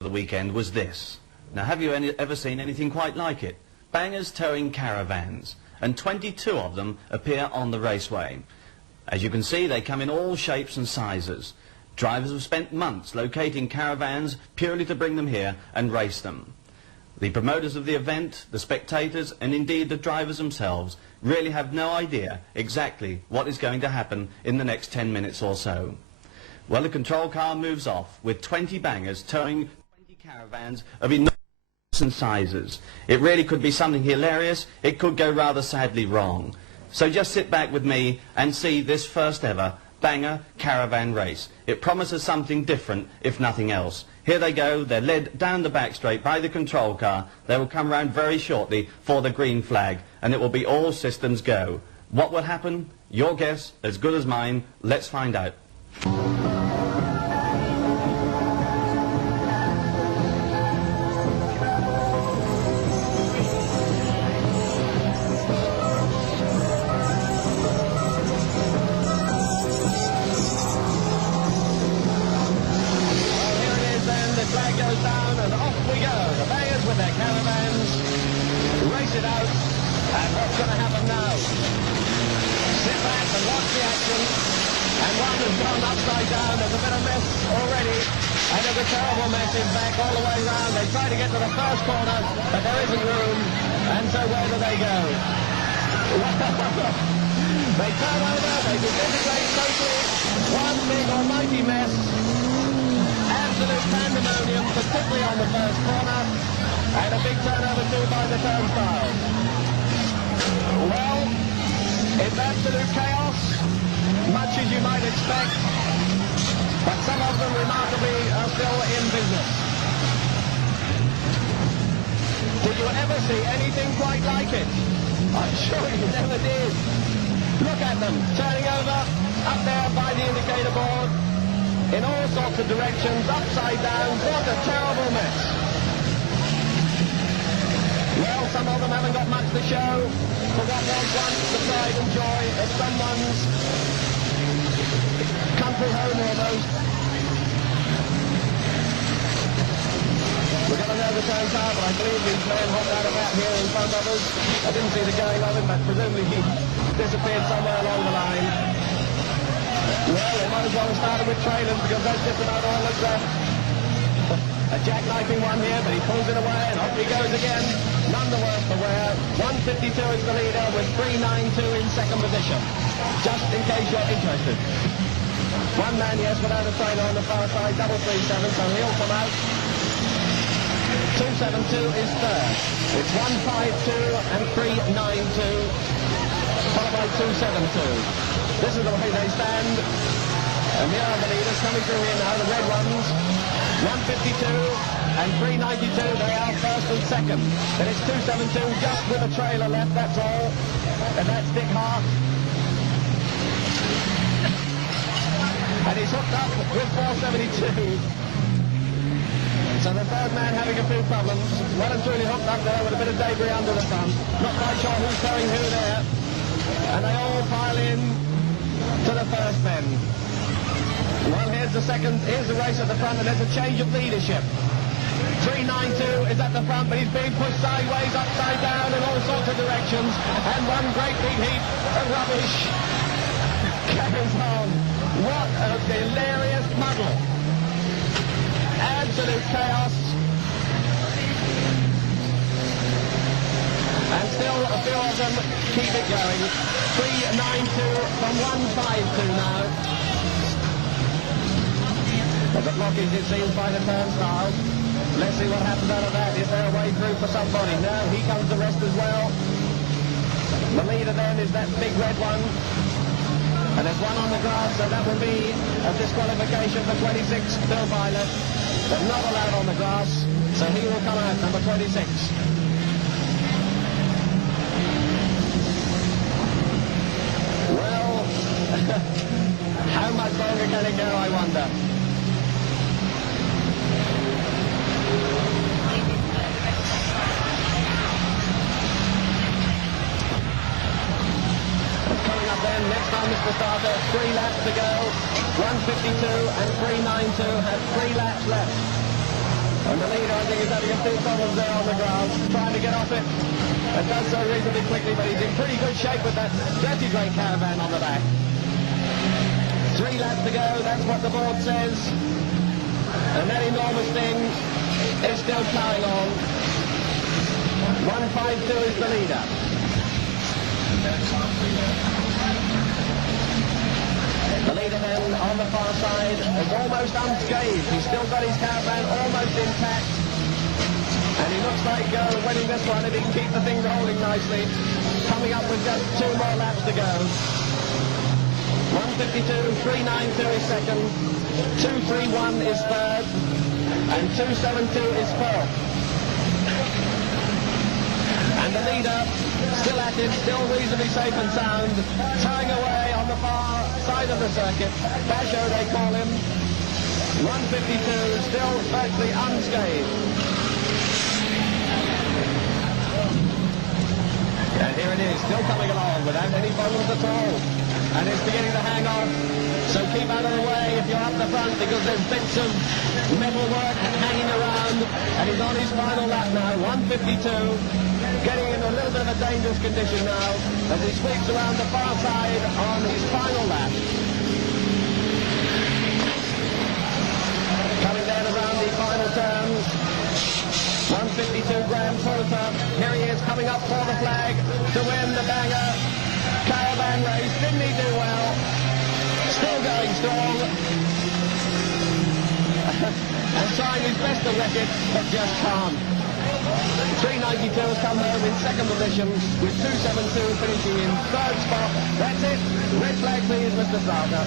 the weekend was this. Now, have you ever seen anything quite like it? Bangers towing caravans, and 22 of them appear on the raceway. As you can see, they come in all shapes and sizes. Drivers have spent months locating caravans purely to bring them here and race them. The promoters of the event, the spectators, and indeed the drivers themselves really have no idea exactly what is going to happen in the next 10 minutes or so. Well, the control car moves off with 20 bangers towing 20 caravans of enormous and sizes. It really could be something hilarious. It could go rather sadly wrong. So just sit back with me and see this first ever banger caravan race. It promises something different, if nothing else. Here they go. They're led down the back straight by the control car. They will come round very shortly for the green flag, and it will be all systems go. What will happen? Your guess, as good as mine. Let's find out. Goes down and off we go. The bangers with their caravans race it out. And what's going to happen now? Sit back and watch the action. And one has gone upside down. There's a bit of mess already. And there's a terrible mess in back all the way round. They try to get to the first corner, but there isn't room. And so where do they go? They turn over. They disintegrate totally. One big almighty mess. Absolute pandemonium, particularly on the first corner, and a big turnover too by the turnstile. Well, it's absolute chaos, much as you might expect, but some of them remarkably are still in business. Did you ever see anything quite like it? I'm sure you never did. Look at them, turning over, up there by the indicator board, in all sorts of directions, upside down. What a terrible mess. Well, some of them haven't got much to show for what was once the pride and joy of someone's country home almost. We're going to know the turnstile, but I believe these men hopped out about here in front of us. I didn't see the going of him, but presumably he disappeared somewhere along the line. Well, they might as well have started with trailers because that's just about all that's left. A jackknifing one here, but he pulls it away and off he goes again. None the worse for wear. 152 is the leader with 392 in second position. Just in case you're interested. One man, yes, without a trailer on the far side, 337, so he'll come out. 272 is third. It's 152 and 392, followed by 272. This is the way they stand. And here are the leaders coming through here now, the red ones. 152 and 392, they are first and second. Then it's 272 just with a trailer left, that's all. And that's Dick Hart. And he's hooked up with 472. So the third man having a few problems. Well and truly hooked up there with a bit of debris under the front. Not quite sure who's towing who there. And they all pile in to the first bend. Well, here's the second, here's the race at the front, and there's a change of leadership. 392 is at the front, but he's being pushed sideways, upside down, in all sorts of directions, and one great big heap of rubbish carries on. What a hilarious muddle. Absolute chaos. And still a few of them keep it going. 392 from 152 now. But the blockage, it seems, by the turnstile. Let's see what happens out of that. Is there a way through for somebody? No, he comes the rest as well. The leader then is that big red one. And there's one on the grass, so that will be a disqualification for 26, Bill Violet. But not allowed on the grass, so he will come out, number 26. How much longer can it go, I wonder? Coming up then, next time, Mr. Starter, 3 laps to go. 152 and 392 have 3 laps left. And the leader, I think, is having a few problems there on the grass, trying to get off it. And does so reasonably quickly, but he's in pretty good shape with that dirty great Caravan on the back. 3 laps to go, that's what the board says. And that enormous thing is still plowing on. 152 is the leader. The leader then on the far side is almost unscathed. He's still got his Caravan almost intact. And he looks like winning this one if he can keep the things rolling nicely. Coming up with just 2 more laps to go. 152, 392 is second. 231 is third. And 272 is fourth. And the leader, still at it, still reasonably safe and sound, towing away on the far side of the circuit. Basho, they call him. 152, still virtually unscathed. And here it is, still coming along without any problems at all. And it's beginning to hang on. So keep out of the way if you're up the front, because there's bits of metal work hanging around. And he's on his final lap now, 152. Getting in a little bit of a dangerous condition now as he sweeps around the far side on his final lap. Coming down around the final turn. 152 Graham Poulter. Here he is coming up for the flag to win the Bangor Caravan race. Didn't he do well? Still going strong. And trying his best to wreck it, but just can't. 392 has come home in second position with 272 finishing in third spot. That's it. Red flag please, Mr. Sarker.